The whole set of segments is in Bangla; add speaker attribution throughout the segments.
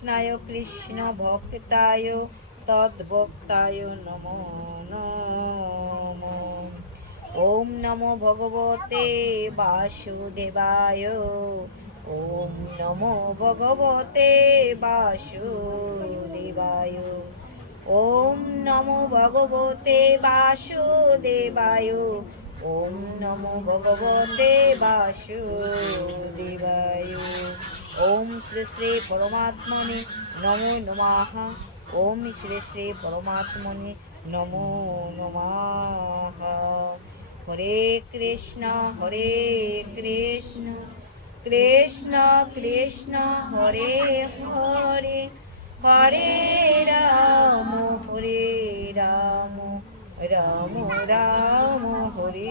Speaker 1: কৃষ্ণায় কৃষ্ণ ভক্তায় তদ্ভক্তায় নমো নম ওম নমো ভগবতে বাসুদেবায় ওম নমো ভগবতে বাসুদেবায় ওম নমো ভগবতে বাসুদেবায় ওম নমো ভগবতে বাসুদেবায় ওম শ্রী শ্রী পরমাত্মনে নমো নমাহ ওম শ্রী শ্রী পরমাত্মনে নমো নমাহ হরে কৃষ্ণ হরে কৃষ্ণ কৃষ্ণ কৃষ্ণ হরে হরে হরে রাম হরে রাম রাম রাম হরে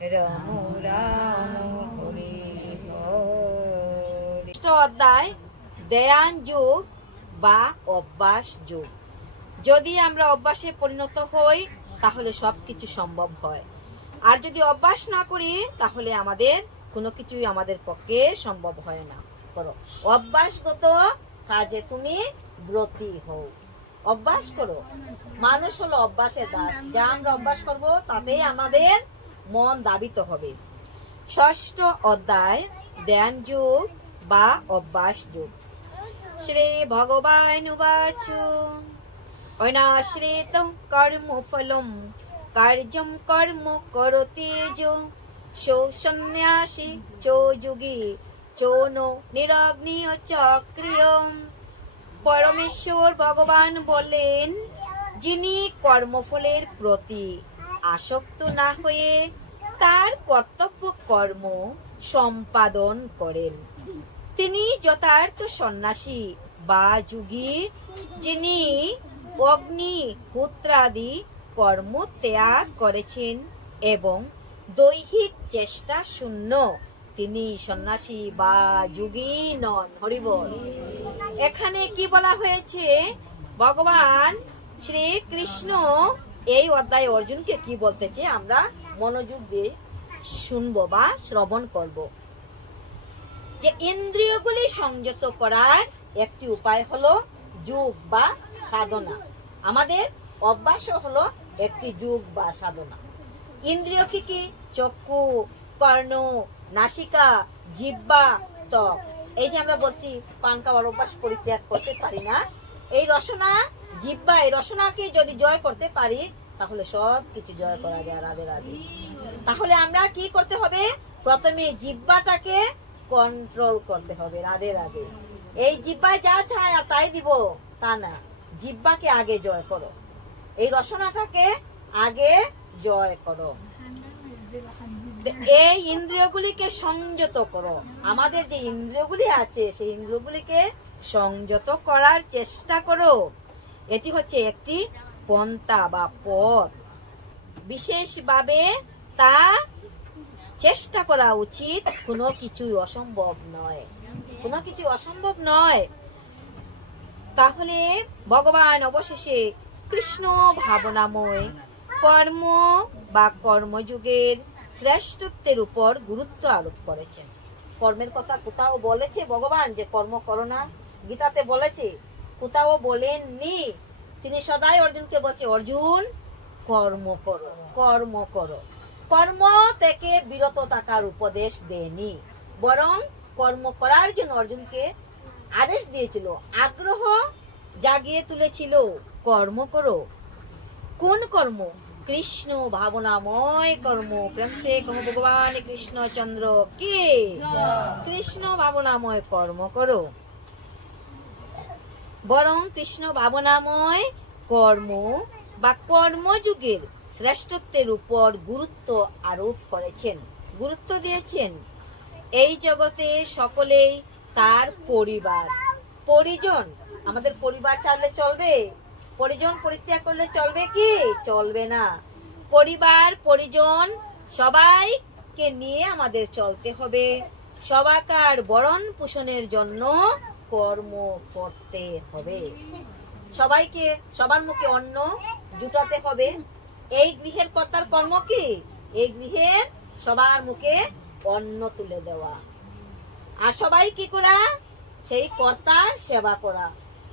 Speaker 1: অধ্যায়
Speaker 2: দেয়ান যোগ বা অভ্যাস যোগ যদি আমরা অভ্যাসে পরিণত হই তাহলে সবকিছু সম্ভব হয় আর যদি অভ্যাস না করি তাহলে আমাদের কোনো কিছুই আমাদের পক্ষে সম্ভব হয় না করো অভ্যাসগত কাজে তুমি ব্রতী হও অভ্যাস করো মানুষ হলো অভ্যাসের দাস যা আমরা অভ্যাস করবো তাতেই আমাদের মন দাবিত হবে ষষ্ঠ অধ্যায় ধ্যান যোগ বা অভ্যাস যোগ শ্রী ভগবান উবাচ অনাশ্রিত কর্ম ফলম কার্যম কর্ম করতে সো সন্ন্যাসী চো যোগী চো নো চক্রিয় পরমেশ্বর ভগবান বলেন যিনি কর্মফলের প্রতি আসক্ত না হয়ে তার কর্তব্য কর্ম সম্পাদন করেন তিনি যথার্থ সন্ন্যাসী বা যুগী যিনি অগ্নি পুত্রাদি কর্ম ত্যাগ করেছেন এবং দৈহিক চেষ্টা শূন্য তিনি সন্ন্যাসী বা যুগী নন হরিব এখানে কি বলা হয়েছে ভগবান শ্রীকৃষ্ণ এই অধ্যায় অর্জুনকে কি বলতেছে আমরা মনোযোগ দিয়ে শুনবো বা শ্রবণ করব যে ইন্দ্রিয়গুলি সংযত করার একটি উপায় হলো যোগ বা সাধনা আমাদের অভ্যাস হলো একটি যোগ বা সাধনা ইন্দ্রিয় কি কি চক্ষু কর্ণ নাসিকা জিব্বা ত্বক এই যে আমরা বলছি পান খাওয়ার অভ্যাস পরিত্যাগ করতে পারি না এই রসনা জিব্বাই রসনাকে যদি জয় করতে পারি তাহলে সব কিছু জয় করা যায় রাধে রাধে তাহলে আমরা কি করতে হবে প্রথমে জিব্বাটাকে কন্ট্রোল করতে হবে রাধে রাধে এই জিব্বায় যা চায় আর তাই দিব তা না জিব্বাকে আগে জয় করো এই রসনাটাকে আগে জয় করো এই ইন্দ্রিয়গুলিকে সংযত করো আমাদের যে ইন্দ্রিয়গুলি আছে সেই ইন্দ্রিয়গুলিকে সংযত করার চেষ্টা করো এটি হচ্ছে একটি পন্থা বা পথ বিশেষভাবে তা চেষ্টা করা উচিত কোনো কিছুই অসম্ভব নয় কোনো কিছু অসম্ভব নয় তাহলে ভগবান অবশেষে কৃষ্ণ ভাবনাময় কর্ম বা কর্মযুগের শ্রেষ্ঠত্বের উপর গুরুত্ব আরোপ করেছেন কর্মের কথা কোথাও বলেছে ভগবান যে কর্ম করো না গীতাতে বলেছে কোথাও বলেননি তিনি সদাই অর্জুনকে বলছে অর্জুন কর্ম করো কর্ম করো কর্ম থেকে বিরত থাকার উপদেশ দেয়নি বরং কর্ম করার জন্য অর্জুনকে আদেশ দিয়েছিল আগ্রহ জাগিয়ে তুলেছিল কর্ম করো কোন কর্ম কৃষ্ণ ভাবনাময় কর্ম প্রেম সে কম ভগবান কৃষ্ণচন্দ্র কে কৃষ্ণ ভাবনাময় কর্ম করো বরং কৃষ্ণ ভাবনাময় কর্ম বা কর্মযুগের শ্রেষ্ঠত্বের উপর গুরুত্ব আরোপ করেছেন গুরুত্ব দিয়েছেন এই জগতে সকলেই তার পরিবার পরিজন আমাদের পরিবার চালে চলবে পরিজন পরিত্যাগ করলে চলবে কি চলবে না পরিবার পরিজন সবাইকে নিয়ে আমাদের চলতে হবে সবাকার বরণ পোষণের জন্য কর্ম করতে হবে সবাইকে সবার মুখে অন্ন জুটাতে হবে এই গৃহের কর্তার কর্ম কি এই গৃহের সবার মুখে অন্ন তুলে দেওয়া আর সবাই কি করা সেই কর্তার সেবা করা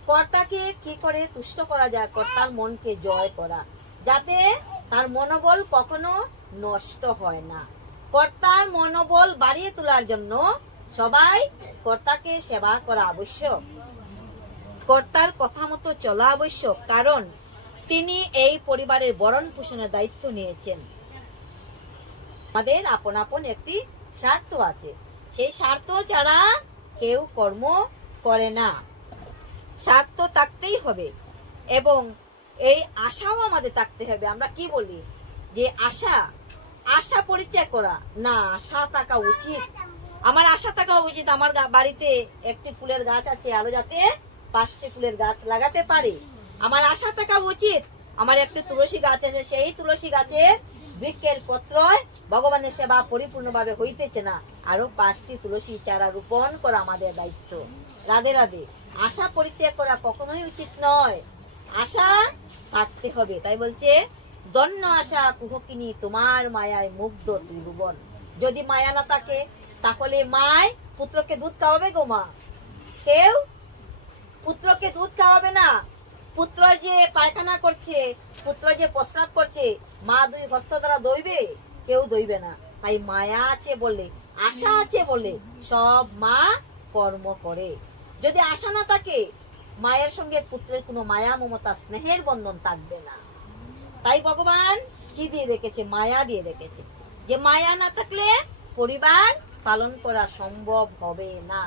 Speaker 2: কর্তাকে কি করে তুষ্ট করা যায় কর্তার মনকে জয় করা যাতে তার মনোবল কখনো নষ্ট হয় না কর্তার মনোবল বাড়িয়ে তোলার জন্য সবাই কর্তাকে সেবা করা আবশ্যক কর্তার কথা মতো চলা আবশ্যক কারণ তিনি এই পরিবারের বরণ পোষণের দায়িত্ব নিয়েছেন আমাদের আপন আপন একটি স্বার্থ আছে সেই স্বার্থ ছাড়া কেউ কর্ম করে না স্বার্থ থাকতেই হবে এবং এই আশাও আমাদের থাকতে হবে আমরা কি বলি যে আশা আশা পরিত্যাগ করা না আশা থাকা উচিত আমার আশা থাকা উচিত আমার বাড়িতে একটি ফুলের গাছ আছে আরো যাতে পাঁচটি ফুলের গাছ লাগাতে পারে আমার আশা থাকা উচিত আমার একটি তুলসী গাছ আছে সেই তুলসী গাছের বৃক্ষের পত্রয় ভগবানের সেবা পরিপূর্ণভাবে হইতেছে না আরো পাঁচটি তুলসী চারা রোপণ করা আমাদের দায়িত্ব রাধে রাধে আশা পরিত্যাগ করা কখনোই উচিত নয় আশা থাকতে হবে তাই বলছে দন্য আশা কুহকিনী তোমার মায়ায় মুগ্ধ ত্রিভুবন যদি মায়া না থাকে তাহলে মায় পুত্রকে দুধ খাওয়াবে গো মা কেউ পুত্রকে দুধ খাওয়াবে না পুত্র যে পায়খানা করছে পুত্র যে প্রস্রাব করছে মা দুই হস্ত দ্বারা দইবে কেউ দইবে না তাই মায়া আছে বলে আশা আছে বলে সব মা কর্ম করে যদি আশা না থাকে মায়ের সঙ্গে পুত্রের কোনো মায়া মমতা স্নেহের বন্ধন থাকবে না তাই ভগবান কি দিয়ে রেখেছে মায়া দিয়ে রেখেছে যে মায়া না থাকলে পরিবার পালন করা সম্ভব হবে না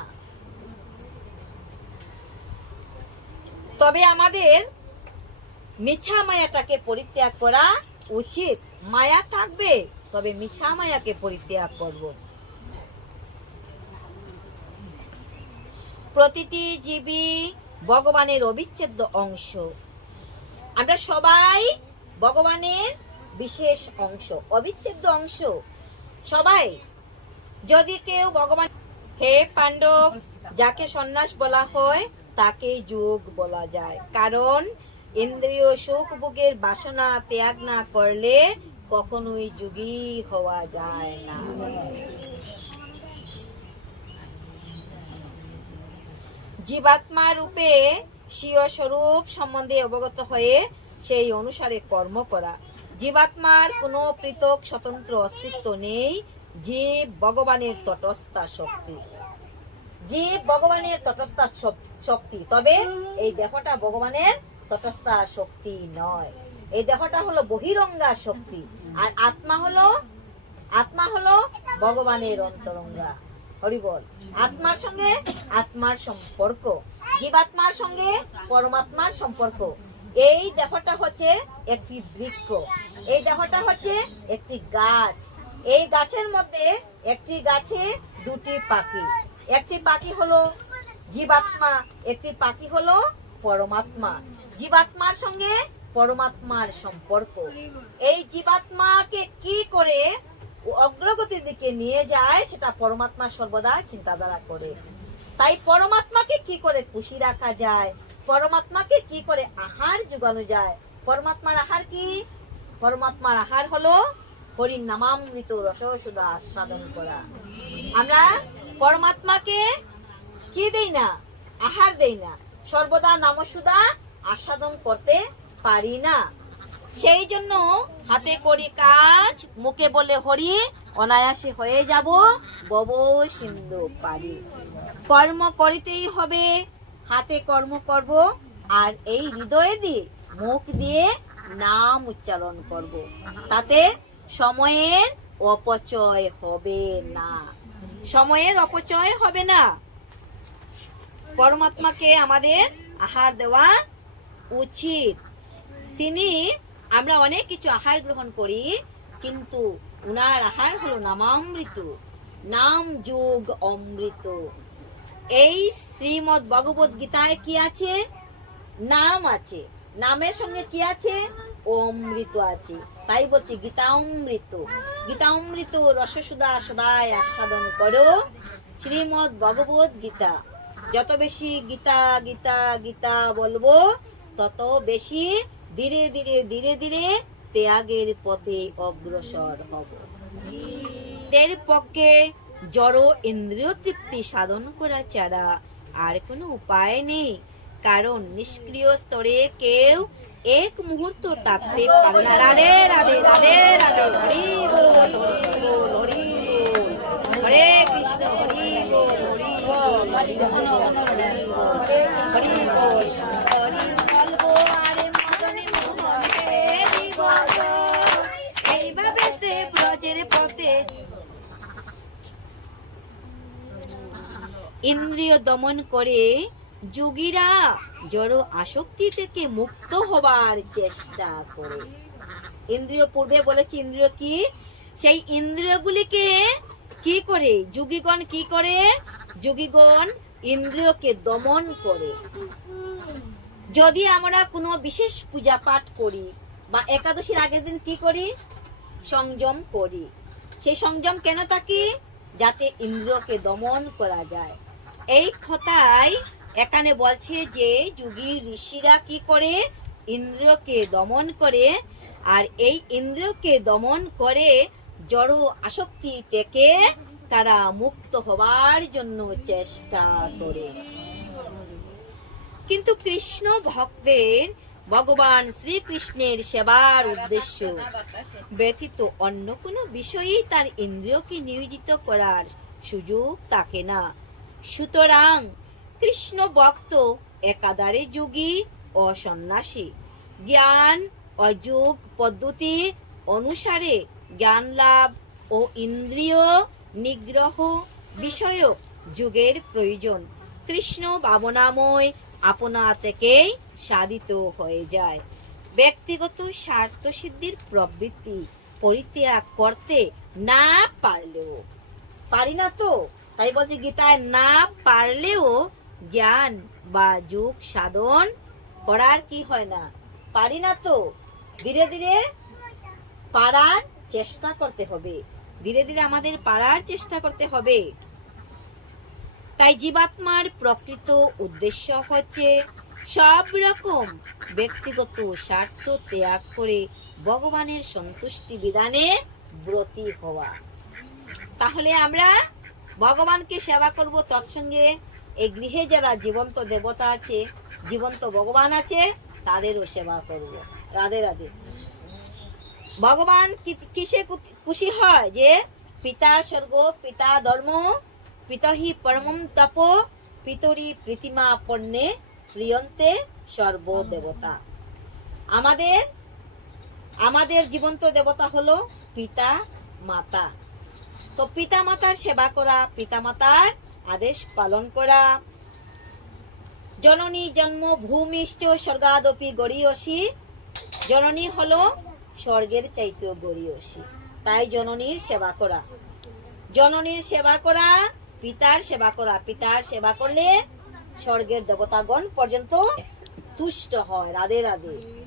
Speaker 2: তবে আমাদের মিছা মায়াটাকে পরিত্যাগ করা উচিত মায়া থাকবে তবে মিছা মায়াকে পরিত্যাগ করব প্রতিটি জীবই ভগবানের অবিচ্ছেদ্য অংশ আমরা সবাই ভগবানের বিশেষ অংশ অবিচ্ছেদ্য অংশ সবাই যদি কেউ ভগবান হে পাণ্ডব যাকে সন্ন্যাস বলা হয় তাকে যোগ বলা যায় কারণ ইন্দ্রিয় সুখ ভোগের বাসনা ত্যাগ না করলে কখনোই যোগী হওয়া যায় না জীবাত্মা রূপে স্বীয় স্বরূপ সম্বন্ধে অবগত হয়ে সেই অনুসারে কর্ম করা জীবাত্মার কোনো পৃথক স্বতন্ত্র অস্তিত্ব নেই যে ভগবানের তটস্থা শক্তি যে ভগবানের তটস্থা শক্তি তবে এই দেহটা ভগবানের তটস্থা শক্তি নয় এই দেহটা হলো বহিরঙ্গা শক্তি আর আত্মা হলো আত্মা হলো ভগবানের অন্তরঙ্গা হরিবল আত্মার সঙ্গে আত্মার সম্পর্ক জীবাত্মার সঙ্গে পরমাত্মার সম্পর্ক এই দেহটা হচ্ছে একটি বৃক্ষ এই দেহটা হচ্ছে একটি গাছ এই গাছের মধ্যে একটি গাছে দুটি পাখি একটি পাখি হলো জীবাত্মা একটি পাখি হলো পরমাত্মা জীবাত্মার সঙ্গে পরমাত্মার সম্পর্ক এই জীবাত্মাকে কি করে অগ্রগতির দিকে নিয়ে যায় সেটা পরমাত্মা সর্বদা চিন্তাধারা করে তাই পরমাত্মাকে কি করে খুশি রাখা যায় পরমাত্মাকে কি করে আহার যোগানো যায় পরমাত্মার আহার কি পরমাত্মার আহার হলো হরির নামামৃত রস সুদা সাধন করা আমরা পরমাত্মাকে কি দেই না আহার দেই না সর্বদা নামসুদা আস্বাদন করতে পারি না সেই জন্য হাতে করি কাজ মুখে বলে হরি অনায়াসে হয়ে যাব বব সিন্ধু পারি কর্ম করিতেই হবে হাতে কর্ম করব আর এই হৃদয়ে দিয়ে মুখ দিয়ে নাম উচ্চারণ করব তাতে সময়ের অপচয় হবে না সময়ের অপচয় হবে না পরমাত্মাকে আমাদের আহার দেওয়া উচিত তিনি আমরা অনেক কিছু আহার গ্রহণ করি কিন্তু উনার আহার হলো নামামৃত নাম যোগ অমৃত এই শ্রীমদ ভগবত গীতায় কি আছে নাম আছে নামের সঙ্গে কি আছে অমৃত আছে তাই বলছি গীতামৃত গীতামৃত রসসুদা সদায় আস্বাদন করো শ্রীমদ ভগবত গীতা যত বেশি গীতা গীতা গীতা বলবো তত বেশি ধীরে ধীরে ধীরে ধীরে ত্যাগের পথে অগ্রসর হব এর পক্ষে জড় ইন্দ্রিয় তৃপ্তি সাধন করা ছাড়া আর কোনো উপায় নেই কারণ নিষ্ক্রিয় স্তরে কেউ এক মুহূর্ত তাপতে পারে না রাধে রাধে রাধে রাধে হরি বল হরি বল হরে কৃষ্ণ হরি বল হরি বল হরি বল পথে ইন্দ্রিয় দমন করে যোগীরা জড় আসক্তি থেকে মুক্ত হবার চেষ্টা করে ইন্দ্রিয় পূর্বে বলেছি ইন্দ্রিয় কি সেই ইন্দ্রিয়গুলিকে কি করে যোগীগণ কি করে যোগীগণ ইন্দ্রিয়কে দমন করে যদি আমরা কোনো বিশেষ পূজা পাঠ করি বা একাদশীর আগের দিন কি করি সংযম করি সেই সংযম কেন থাকি যাতে ইন্দ্রকে দমন করা যায় এই কথায় এখানে বলছে যে যুগী ঋষিরা কি করে ইন্দ্রকে দমন করে আর এই ইন্দ্রকে দমন করে জড় আসক্তি থেকে তারা মুক্ত হবার জন্য চেষ্টা করে কিন্তু কৃষ্ণ ভক্তের ভগবান শ্রীকৃষ্ণের সেবার উদ্দেশ্য ব্যতীত অন্য কোনো বিষয়েই তার ইন্দ্রিয়কে নিয়োজিত করার সুযোগ থাকে না সুতরাং কৃষ্ণ ভক্ত একাদারে যোগী ও সন্ন্যাসী জ্ঞান ও যোগ পদ্ধতি অনুসারে জ্ঞান লাভ ও ইন্দ্রিয় নিগ্রহ বিষয়ক যুগের প্রয়োজন কৃষ্ণ ভাবনাময় আপনা থেকেই সাধিত হয়ে যায় ব্যক্তিগত স্বার্থ সিদ্ধির প্রবৃত্তি পরিত্যাগ করতে না পারলেও পারি না তো তাই বলছি গীতায় না পারলেও জ্ঞান বা যুগ সাধন করার কি হয় না পারি না তো ধীরে ধীরে পারার চেষ্টা করতে হবে ধীরে ধীরে আমাদের পারার চেষ্টা করতে হবে তাই জীবাত্মার প্রকৃত উদ্দেশ্য হচ্ছে সব রকম ব্যক্তিগত স্বার্থ ত্যাগ করে ভগবানের সন্তুষ্টি বিধানে ব্রতী হওয়া তাহলে আমরা ভগবানকে সেবা করব তৎসঙ্গে এই গৃহে যারা জীবন্ত দেবতা আছে জীবন্ত ভগবান আছে তাদেরও সেবা করব রাধে রাধে ভগবান কিসে খুশি হয় যে পিতা স্বর্গ পিতা ধর্ম পিতহি পরম তপ পিতরি প্রীতিমা পণ্যে প্রিয়ন্তে সর্বদেবতা আমাদের আমাদের জীবন্ত দেবতা হলো পিতা মাতা তো পিতা মাতার সেবা করা পিতা মাতার আদেশ পালন করা জননী জন্ম ভূমিষ্ঠ স্বর্গাদপি গড়িয়সী জননী হল স্বর্গের চাইতে গড়িয়সী তাই জননীর সেবা করা জননীর সেবা করা পিতার সেবা করা পিতার সেবা করলে স্বর্গের দেবতাগণ পর্যন্ত তুষ্ট হয় রাধে রাধে